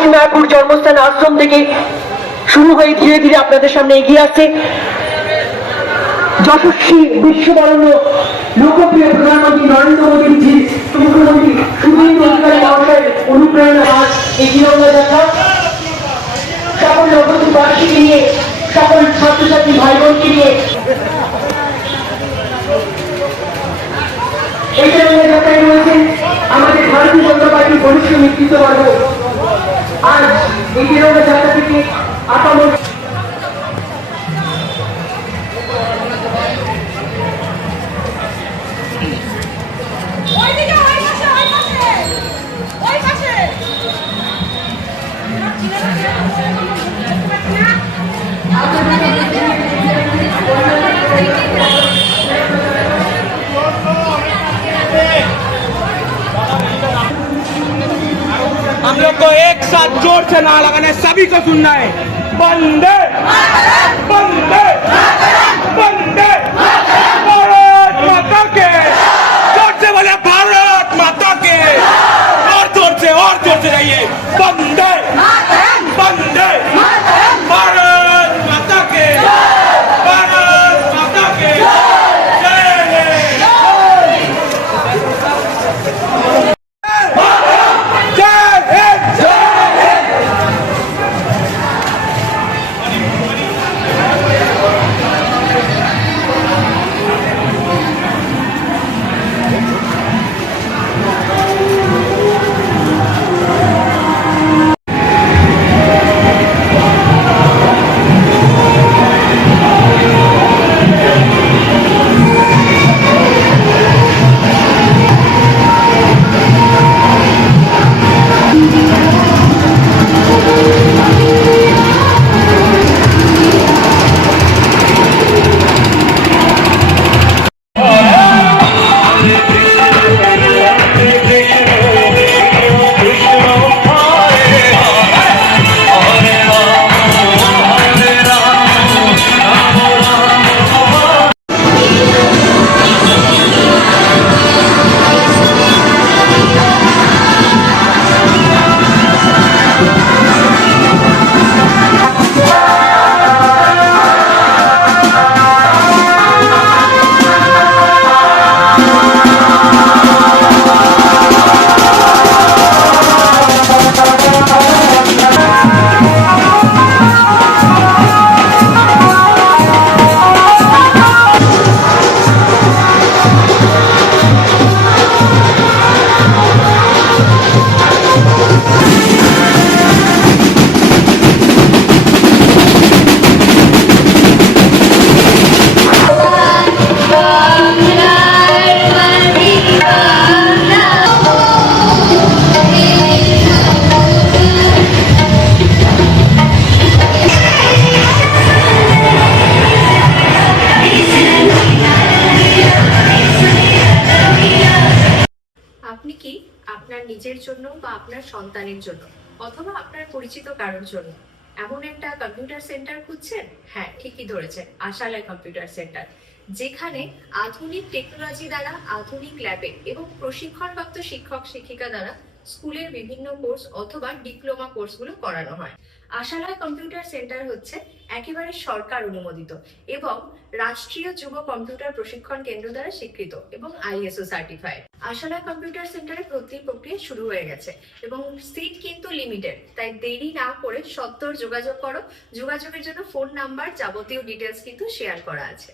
কাশী মায়াপুর জন্মস্থান আশ্রম থেকে শুরু হয়ে ধীরে ধীরে আপনাদের সামনে এগিয়ে আসছে যশস্বী বিশ্ববরণ্য লোকপ্রিয় প্রধানমন্ত্রী নরেন্দ্র মোদীজি, মুখ্যমন্ত্রী শুভেন্দু অধিকারী মহাশয়ের অনুপ্রেরণা আজ এই তিরঙ্গা যাত্রা। সকল নবদ্বীপবাসীকে নিয়ে, সকল ছাত্রছাত্রী ভাই বোনকে নিয়ে এই তিরঙ্গা যাত্রায় রয়েছেন আমাদের ভারতীয় জনতা পার্টির বরিষ্ঠ নেতৃত্ববর্গ। আজ এই তিরঙ্গা যাত্রা থেকে আপামর हम लोग को एक साथ जोर से नारा लगाना है, सभी को सुनना है। वंदे वंदे वंदे भारत माता के, जोर से बोले भारत माता के, और जोर से रहिए। वंदे वंदे भारत माता के, भारत माता के আপনি কি আপনার নিজের জন্য বা আপনার সন্তানের জন্য অথবা আপনার পরিচিত কারোর জন্য এমন একটা কম্পিউটার সেন্টার খুঁজছেন? হ্যাঁ, ঠিকই ধরেছেন, আশালয় কম্পিউটার সেন্টার, যেখানে আধুনিক টেকনোলজি দ্বারা আধুনিক ল্যাবে এবং প্রশিক্ষণপ্রাপ্ত শিক্ষক শিক্ষিকা দ্বারা স্কুলের বিভিন্ন কোর্স অথবা ডিপ্লোমা কোর্সগুলো করানো হয়। আশালয় কম্পিউটার সেন্টার হচ্ছে একেবারে সরকার অনুমোদিত এবং রাষ্ট্রীয় যুব কম্পিউটার প্রশিক্ষণ কেন্দ্র দ্বারা স্বীকৃত এবং ISO সার্টিফাইড। আশালয় কম্পিউটার সেন্টারে ভর্তি প্রক্রিয়া শুরু হয়ে গেছে এবং সিট কিন্তু লিমিটেড, তাই দেরি না করে সত্বর যোগাযোগ করো। যোগাযোগের জন্য ফোন নাম্বার, যাবতীয় ডিটেলস কিন্তু শেয়ার করা আছে।